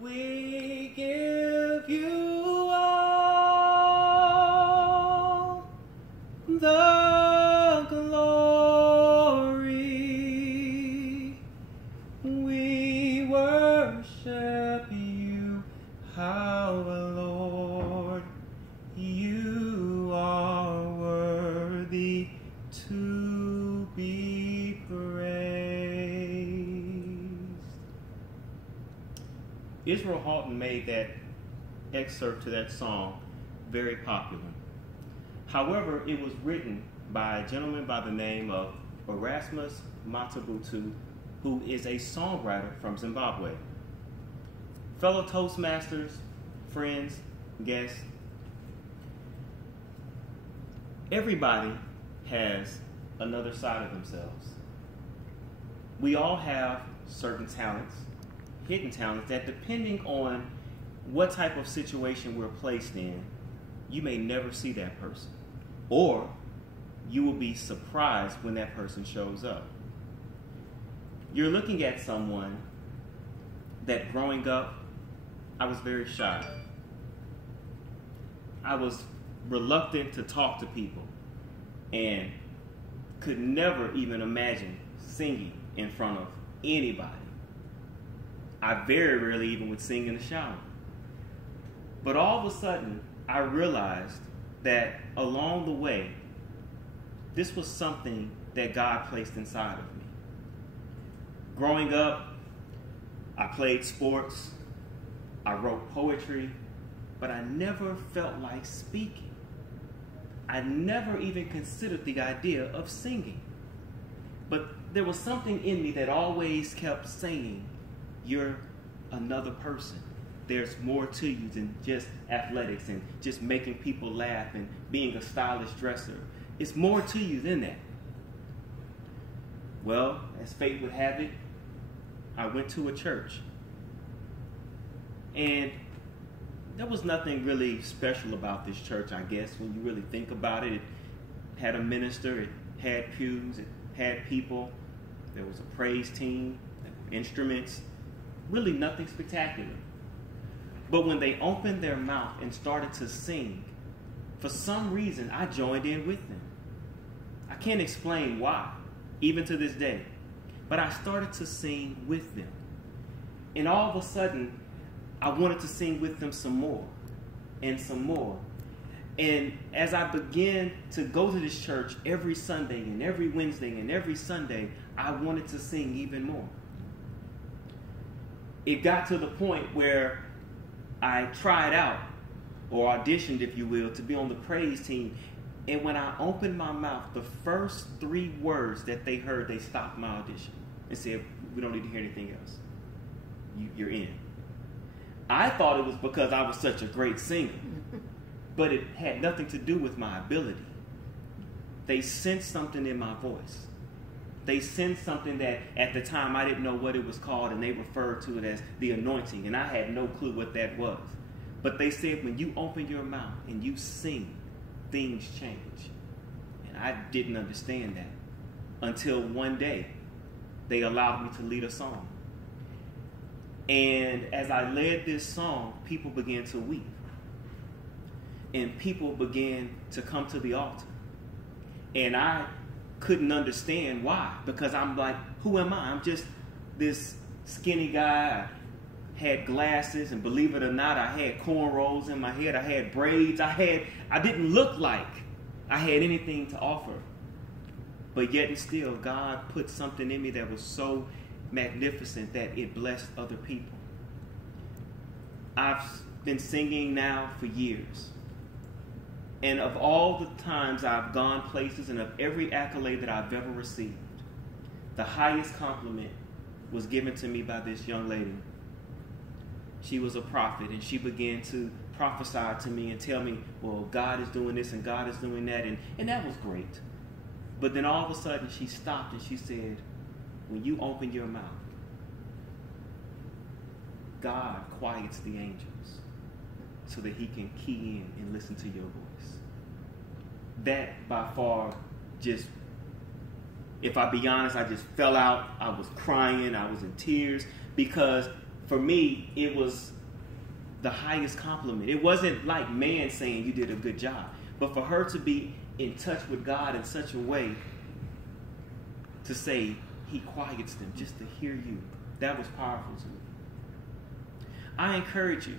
We give you all the glory. We worship you, our Lord. You are worthy to be praised. Israel Houghton made that excerpt to that song very popular. However, it was written by a gentleman by the name of Erasmus Matabutu, who is a songwriter from Zimbabwe. Fellow Toastmasters, friends, guests, everybody has another side of themselves. We all have certain talents, hidden talents, that depending on what type of situation we're placed in, you may never see that person. Or you will be surprised when that person shows up. You're looking at someone that growing up, I was very shy. I was reluctant to talk to people and could never even imagine singing in front of anybody. I very rarely even would sing in the shower. But all of a sudden, I realized that along the way, this was something that God placed inside of me. Growing up, I played sports, I wrote poetry, but I never felt like speaking. I never even considered the idea of singing. But there was something in me that always kept saying, you're another person. There's more to you than just athletics and just making people laugh and being a stylish dresser. It's more to you than that. Well, as fate would have it, I went to a church. And there was nothing really special about this church, I guess, when you really think about it. It had a minister, it had pews, it had people, there was a praise team, instruments, really nothing spectacular. But when they opened their mouth and started to sing, for some reason I joined in with them. I can't explain why, even to this day, but I started to sing with them. And all of a sudden, I wanted to sing with them some more and some more. And as I began to go to this church every Sunday and every Wednesday and every Sunday, I wanted to sing even more. It got to the point where I tried out, or auditioned, if you will, to be on the praise team. And when I opened my mouth, the first 3 words that they heard, they stopped my audition and said, we don't need to hear anything else. You're in. I thought it was because I was such a great singer, but it had nothing to do with my ability. They sensed something in my voice. They sensed something that at the time I didn't know what it was called, and they referred to it as the anointing, and I had no clue what that was. But they said, when you open your mouth and you sing, things change. And I didn't understand that until one day they allowed me to lead a song. And as I led this song, people began to weep. And people began to come to the altar. And I couldn't understand why, because I'm like, who am I? I'm just this skinny guy. I had glasses, and believe it or not, I had cornrows in my head. I had braids. I didn't look like I had anything to offer. But yet and still, God put something in me that was so magnificent that it blessed other people. I've been singing now for years. And of all the times I've gone places and of every accolade that I've ever received, the highest compliment was given to me by this young lady. She was a prophet, and she began to prophesy to me and tell me, well, God is doing this and God is doing that, and that was great. But then all of a sudden she stopped and she said, when you open your mouth, God quiets the angels so that he can key in and listen to your voice. That by far just, if I be honest, I just fell out. I was crying. I was in tears because for me, it was the highest compliment. It wasn't like man saying you did a good job, but for her to be in touch with God in such a way to say he quiets them just to hear you, that was powerful to me. I encourage you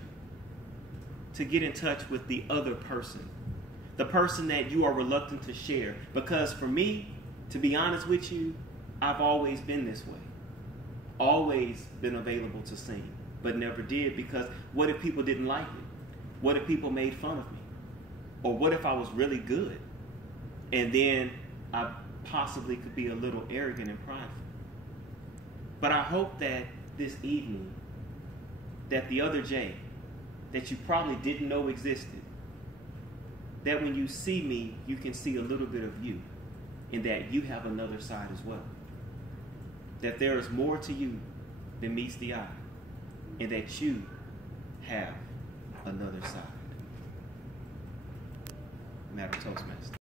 to get in touch with the other person, the person that you are reluctant to share. Because for me, to be honest with you, I've always been this way. Always been available to sing, but never did, because what if people didn't like it? What if people made fun of me? Or what if I was really good? And then I possibly could be a little arrogant and prideful. But I hope that this evening, that the other Jay, that you probably didn't know existed, that when you see me, you can see a little bit of you, and that you have another side as well. That there is more to you than meets the eye, and that you have another side. Madam Toastmaster.